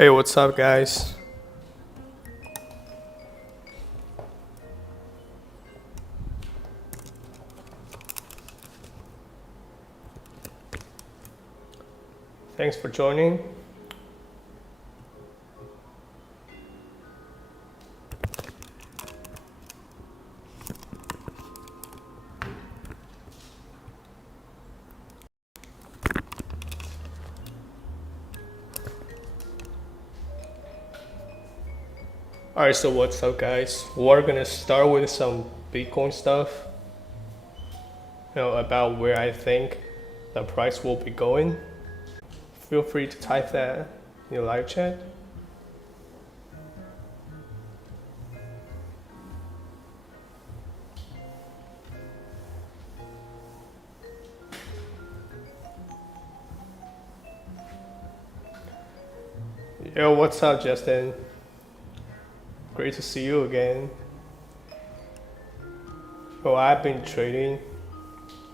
Hey, what's up, guys? Thanks for joining. Alright, so what's up, guys? We're gonna start with some Bitcoin stuff, about where I think the price will be going. Feel free to type that in your live chat. Yo, what's up, Justin? Great to see you again. Well, I've been trading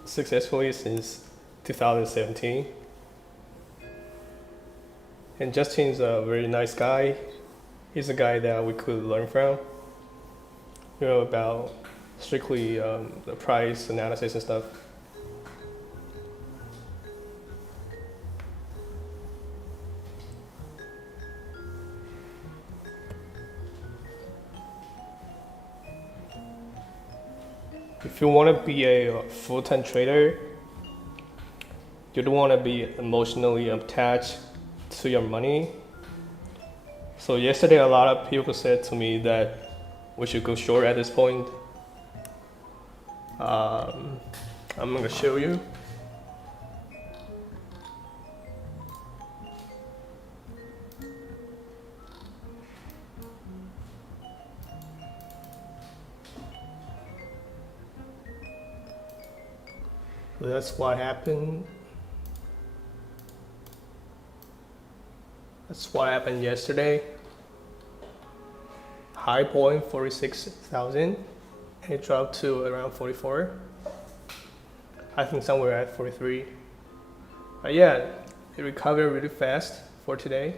successfully since 2017. And Justin's a very nice guy. He's a guy that we could learn from, about strictly the price analysis and stuff. If you want to be a full-time trader, you don't want to be emotionally attached to your money. So yesterday, a lot of people said to me that we should go short at this point. I'm gonna show you. That's what happened. That's what happened yesterday. High point 46,000, and it dropped to around 44. I think somewhere at 43. But yeah, it recovered really fast for today.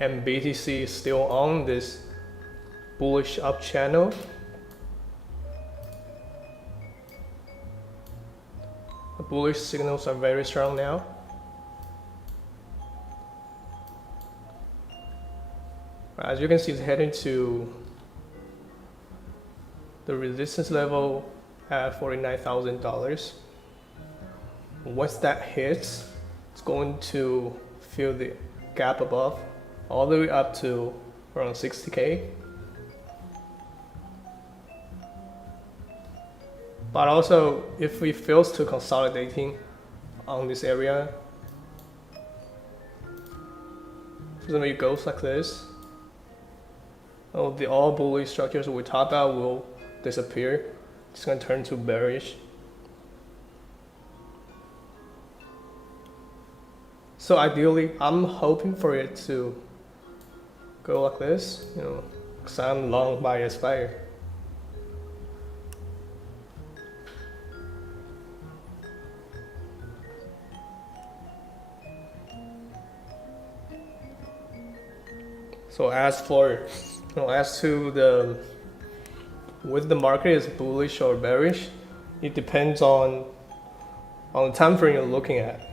And BTC is still on this bullish up channel. The bullish signals are very strong now. As you can see, it's heading to the resistance level at $49,000. Once that hits, it's going to fill the gap above all the way up to around 60K. But also, if we fails to consolidating on this area, for example, it goes like this, the all bullish structures we talked about will disappear. It's going to turn to bearish. So ideally, I'm hoping for it to go like this, because I'm long by Aspire. So as to the whether the market is bullish or bearish, it depends on the time frame you're looking at.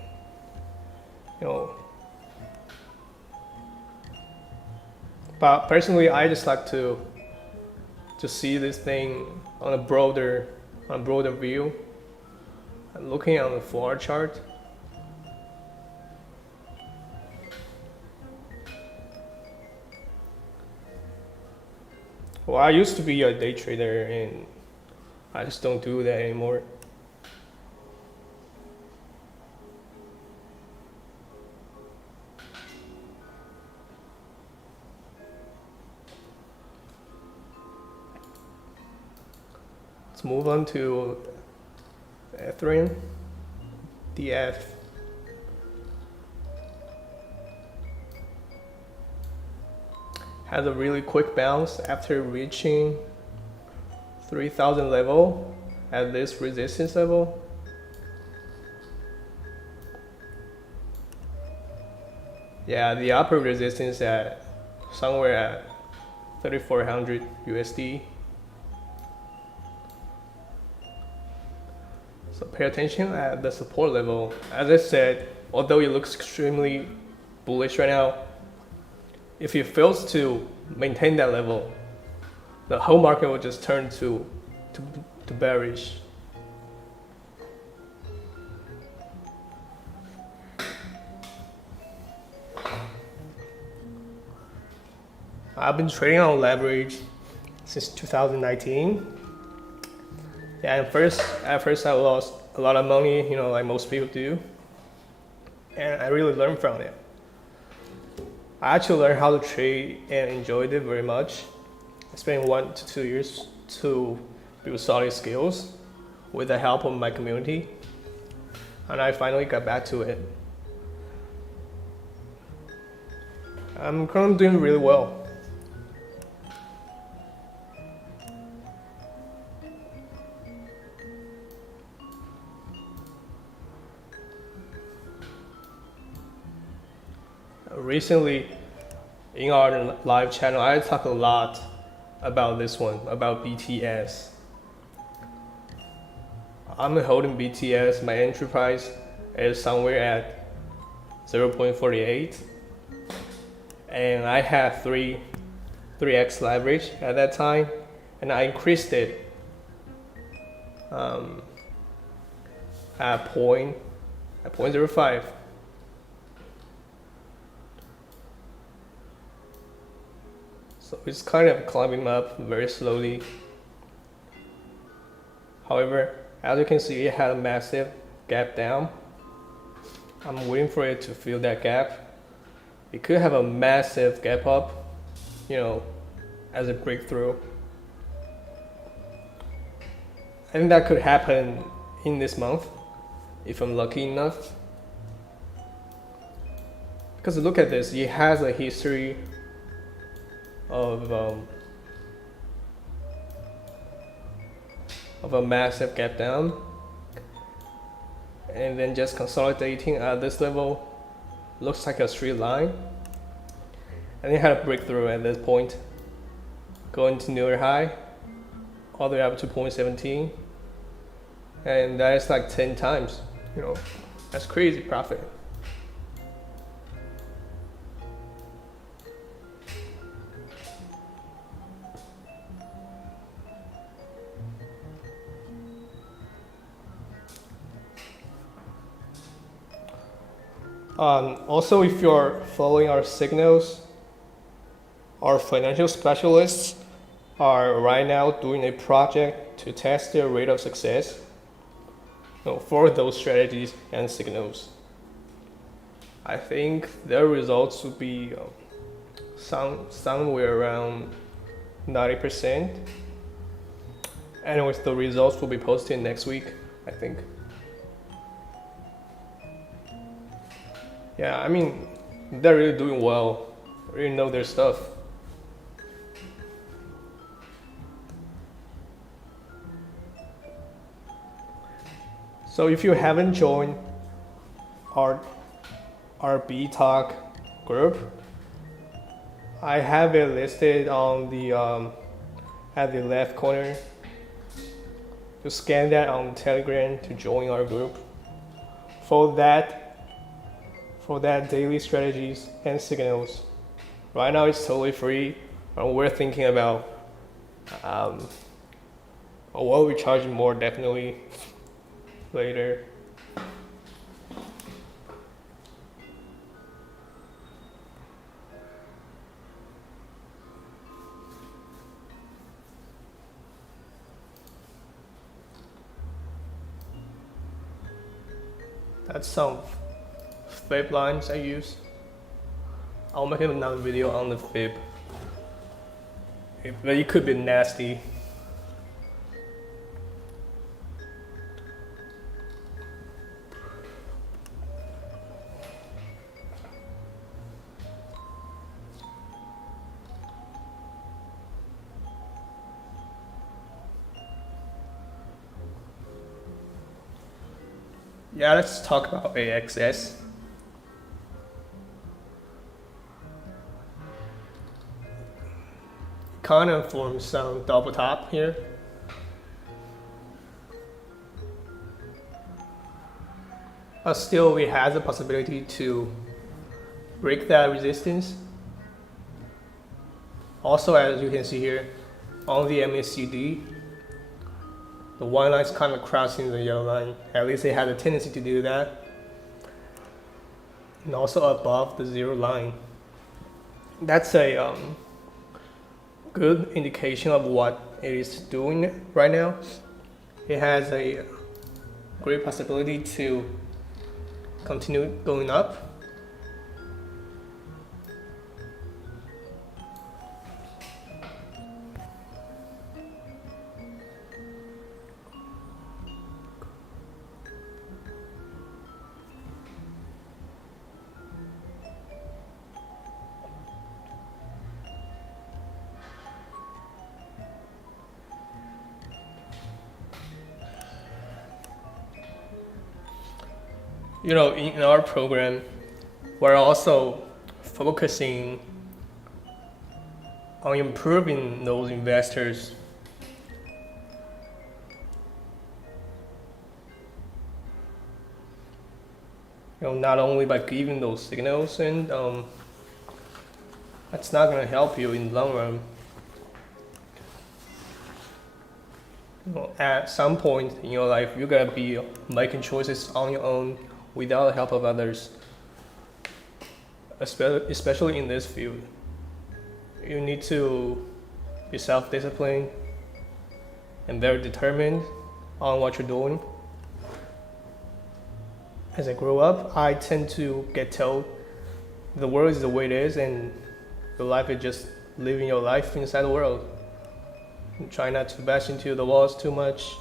But personally, I just like to see this thing on a broader view. I'm looking on the 4-hour chart. Well, I used to be a day trader, and I just don't do that anymore. Let's move on to Ethereum, DF. has a really quick bounce after reaching 3000 level at this resistance level. Yeah, the upper resistance at somewhere at 3400 USD. So pay attention at the support level. As I said, although it looks extremely bullish right now, if it fails to maintain that level, the whole market will just turn to bearish. I've been trading on leverage since 2019. Yeah, at first I lost a lot of money, you know, like most people do. And I really learned from it. I actually learned how to trade and enjoyed it very much. I spent 1 to 2 years to build solid skills with the help of my community. And I finally got back to it. I'm currently doing really well. Recently, in our live channel, I talk a lot about this one, about BTS. I'm holding BTS, my entry price is somewhere at 0.48. And I had 3x leverage at that time, and I increased it at 0.05. So it's kind of climbing up very slowly. However, as you can see, it had a massive gap down. I'm waiting for it to fill that gap. It could have a massive gap up, you know, as a breakthrough. I think that could happen in this month, if I'm lucky enough. Because look at this, it has a history of a massive gap down, and then just consolidating at this level. Looks like a straight line, and it had a breakthrough at this point, going to near high, all the way up to 0.17, and that is like 10 times, you know, that's crazy profit. Also, if you're following our signals, our financial specialists are right now doing a project to test their rate of success, you know, for those strategies and signals. I think their results will be somewhere around 90%. Anyways, the results will be posted next week, I think. Yeah, I mean, they're really doing well. They really know their stuff. So if you haven't joined our B Talk group, I have it listed on the at the left corner. Just scan that on Telegram to join our group. For that daily strategies and signals. Right now it's totally free, and we're thinking about we'll be charging more definitely later. That's some fib lines I use. I'll make another video on the fib. But it could be nasty. Yeah, let's talk about AXS. Kind of forms some double top here. But still, it has the possibility to break that resistance. Also, as you can see here, on the MACD, the white line is kind of crossing the yellow line. At least it has a tendency to do that. And also above the zero line. That's a good indication of what it is doing right now. It has a great possibility to continue going up. You know, in our program, we're also focusing on improving those investors. You know, not only by giving those signals, and that's not going to help you in the long run. You know, at some point in your life, you're going to be making choices on your own without the help of others, especially in this field. You need to be self-disciplined and very determined on what you're doing. As I grow up, I tend to get told the world is the way it is and your life is just living your life inside the world. And try not to bash into the walls too much.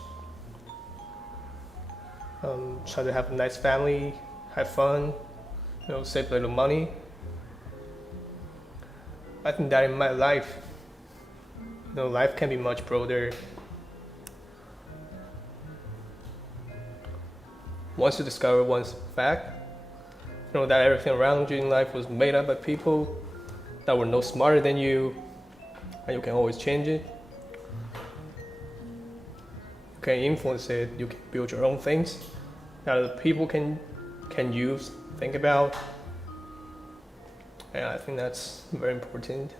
Try to have a nice family, have fun, you know, save a little money. I think that in my life, you know, life can be much broader. Once you discover one's fact, you know that everything around you in life was made up by people that were no smarter than you, and you can always change it. You can influence it. You can build your own things that other people can use, think about, and I think that's very important.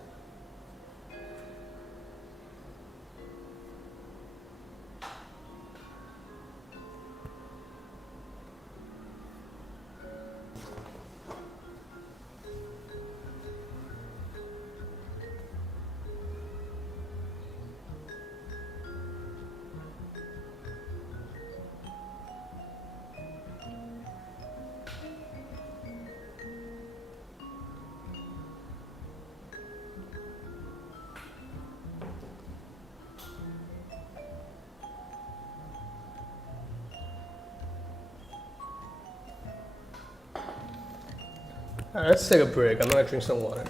All right, let's take a break. I'm gonna drink some water.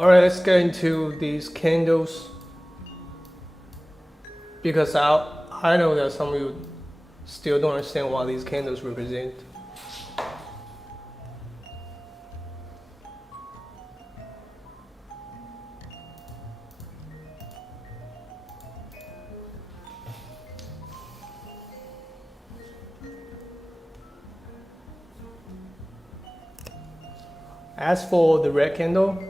Alright, let's get into these candles, because I know that some of you still don't understand what these candles represent. As for the red candle,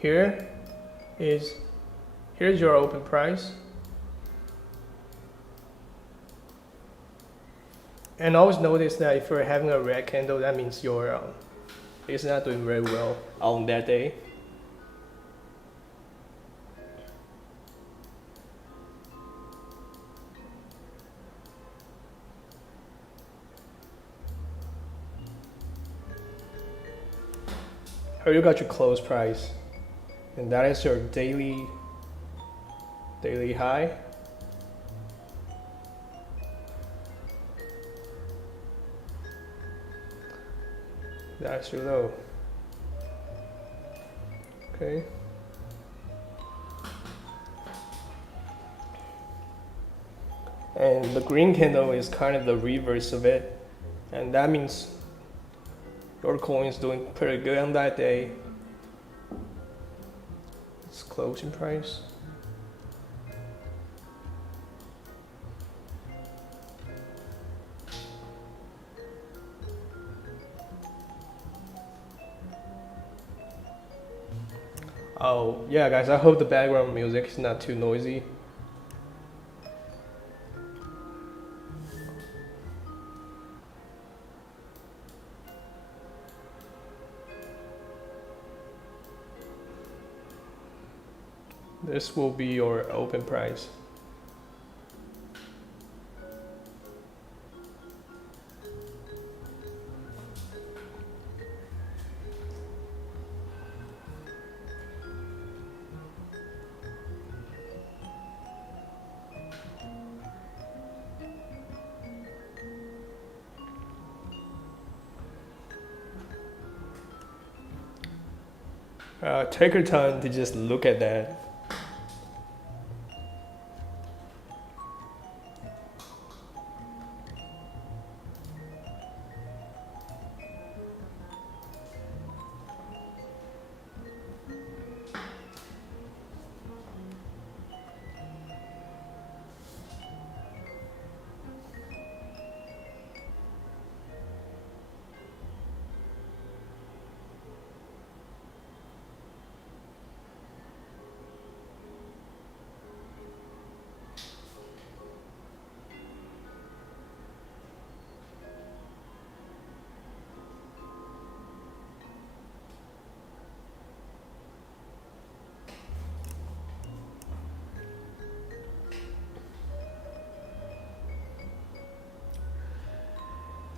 here's your open price. And always notice that if you're having a red candle, that means your it's not doing very well on that day. Here you got your close price, and that is your daily high. That's your low. Okay. And the green candle is kind of the reverse of it, and that means your coin is doing pretty good on that day. It's closing price. Oh yeah, guys, I hope the background music is not too noisy. This will be your open price. Take your time to just look at that.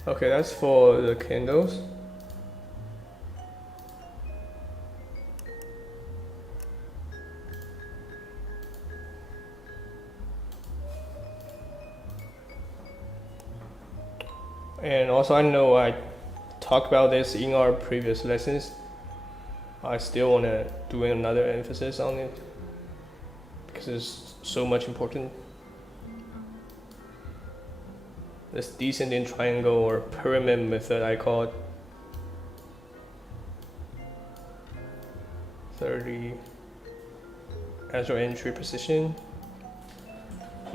Okay, that's for the candles. And also, I know I talked about this in our previous lessons. I still want to do another emphasis on it because it's so much important. This descending triangle or pyramid method, I call it. 30 as your entry position.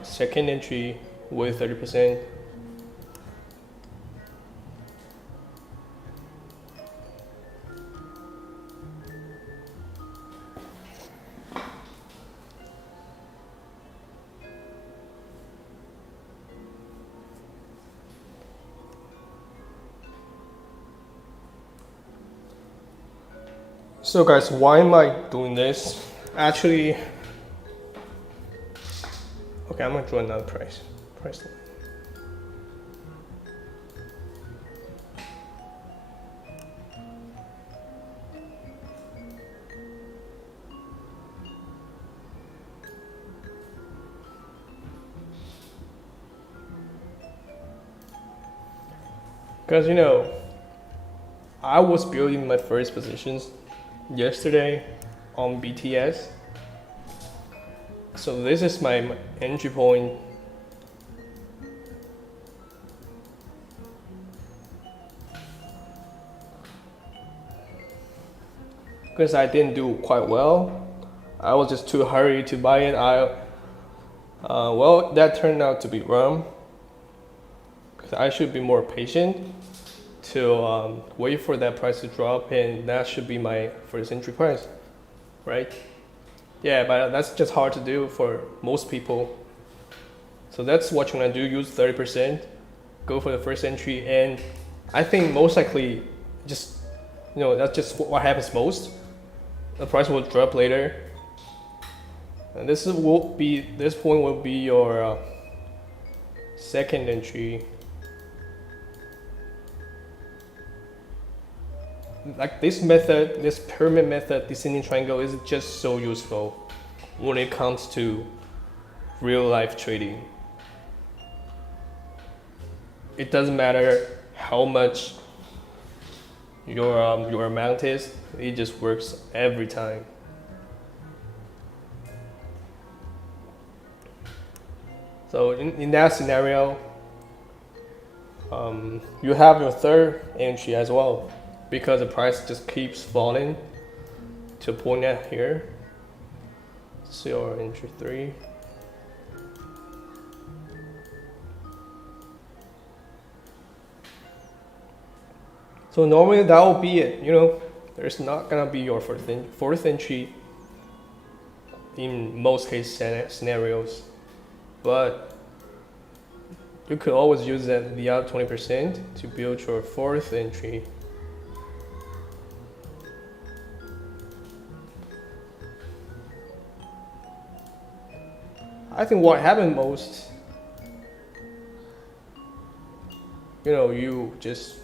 Second entry with 30%. So guys, why am I doing this? Actually, okay, I'm gonna draw another price line. Because I was building my first positions yesterday, on BTS. So this is my entry point. Because I didn't do quite well, I was just too hurried to buy it. Well, that turned out to be wrong. Because I should be more patient to wait for that price to drop, and that should be my first entry price, right? Yeah, but that's just hard to do for most people. So that's what you're gonna do. Use 30%, go for the first entry, and I think most likely, just that's just what happens most. The price will drop later, and this point will be your second entry. Like this method, this pyramid method, descending triangle, is just so useful when it comes to real life trading. It doesn't matter how much your amount is, it just works every time. So in that scenario, you have your third entry as well, because the price just keeps falling to a point at here. So your entry 3. So normally that will be it. There's not gonna be your fourth entry in most case scenarios, but you could always use the other 20% to build your fourth entry. I think what happened most, you just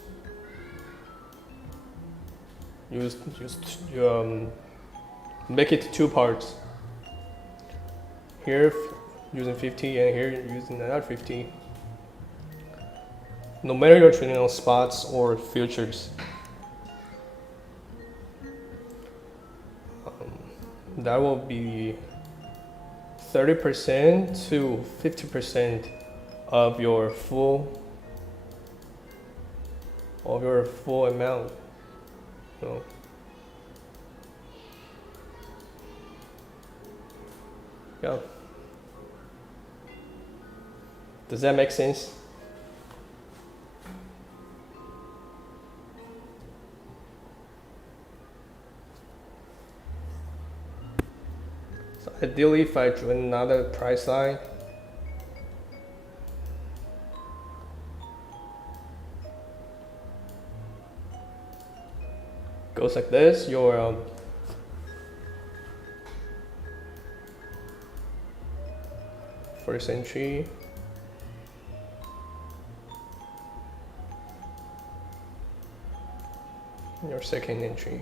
make it 2 parts. Here using 50 and here using another 50. No matter you're trading on spots or futures, that will be 30% to 50% of your full amount. Yeah. Does that make sense? So ideally, if I drew another price line, goes like this. Your first entry, your second entry.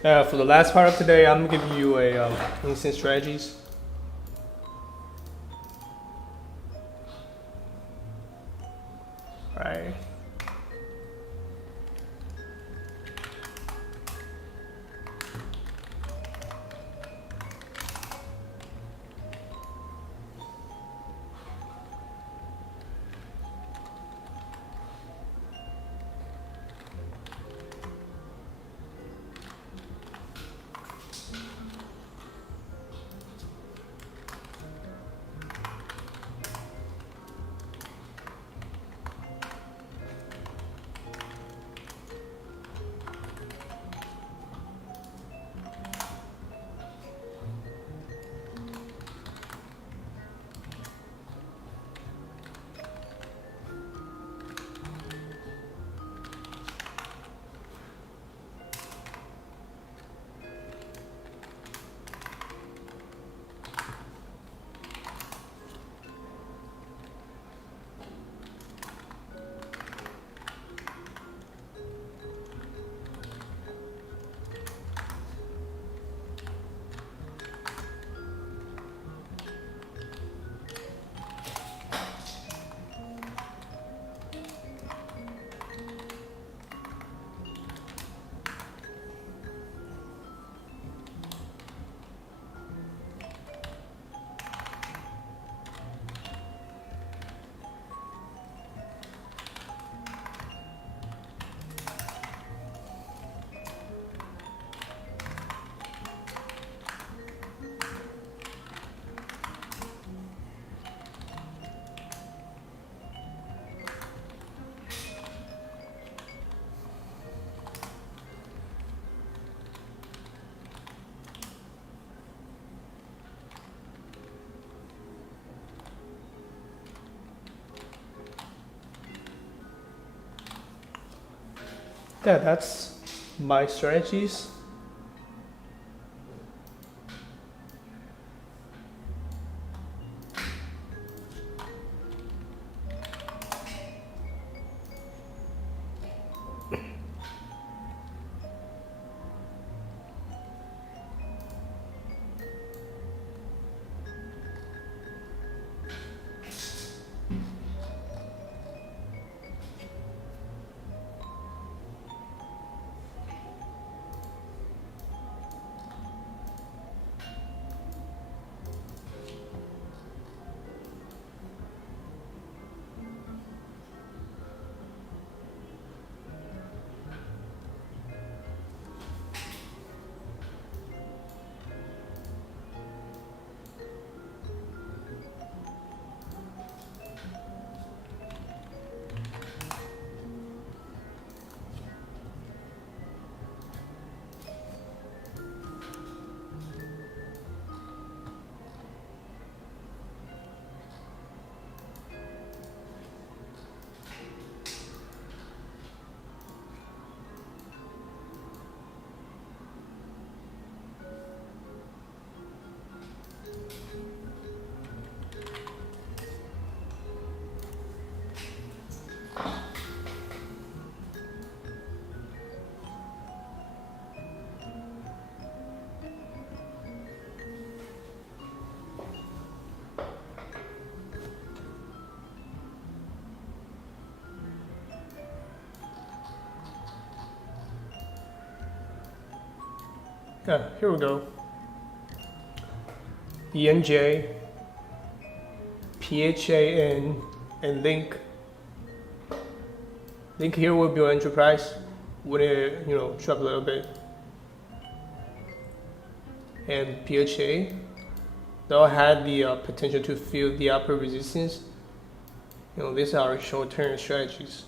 For the last part of today, I'm gonna give you a instant strategies. All right. Yeah, that's my strategies. Yeah, here we go. ENJ, PHAN, and Link. Link here will be your entry price when it drop a little bit. And PHA, they'll have the potential to fill the upper resistance. These are short-term strategies.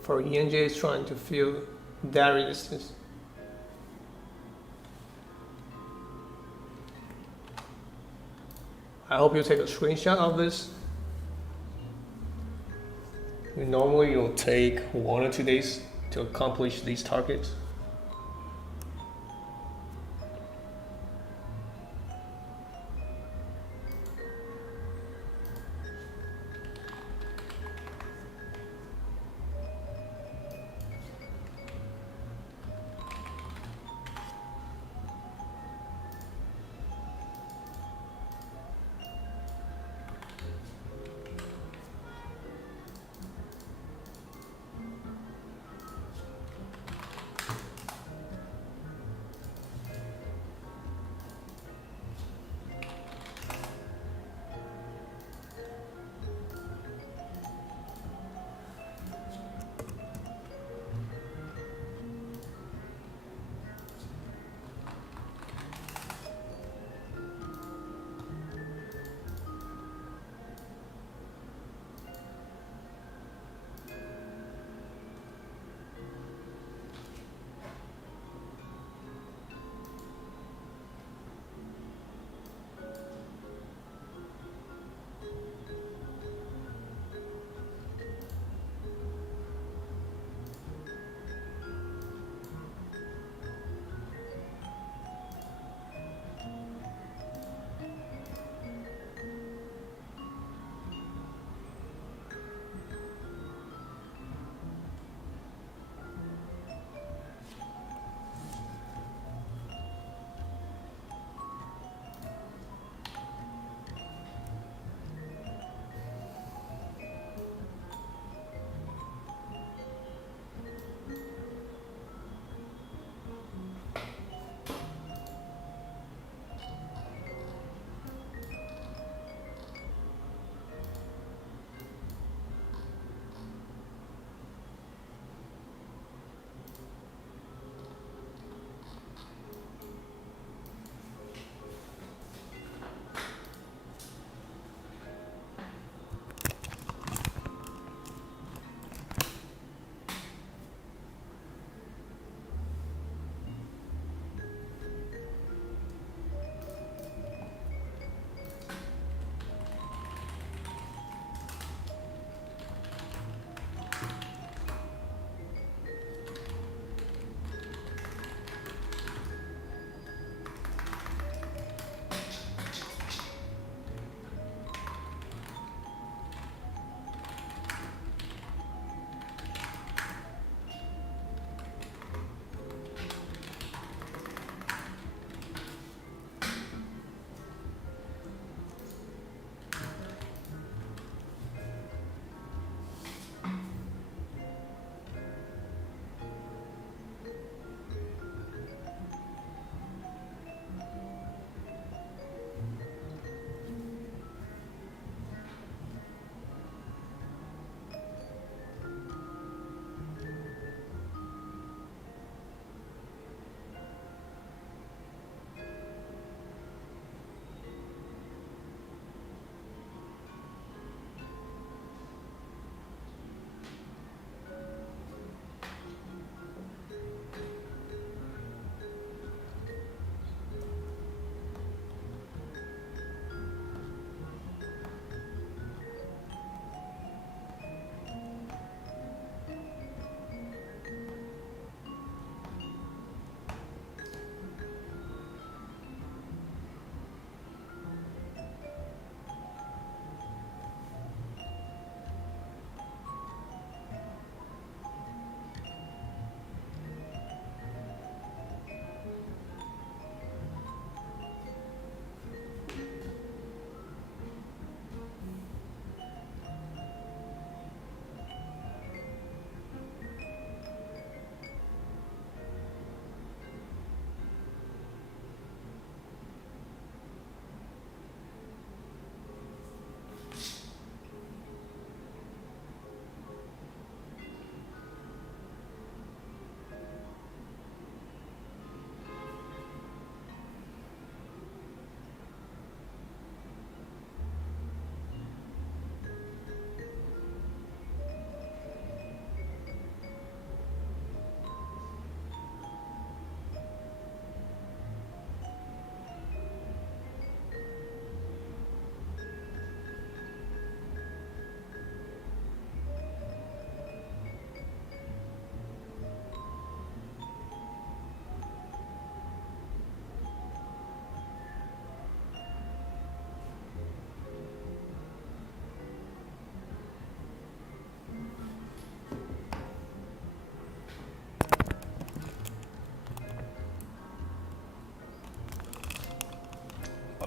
For ENJ is trying to fill that resistance. I hope you take a screenshot of this. Normally it'll take 1 or 2 days to accomplish these targets.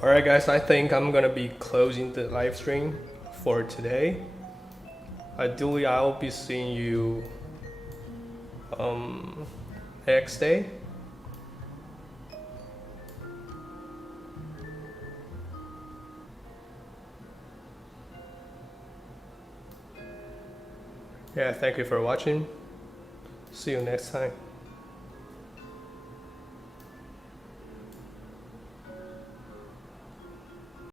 Alright guys, I think I'm gonna be closing the live stream for today. Ideally, I'll be seeing you next day. Yeah, thank you for watching. See you next time.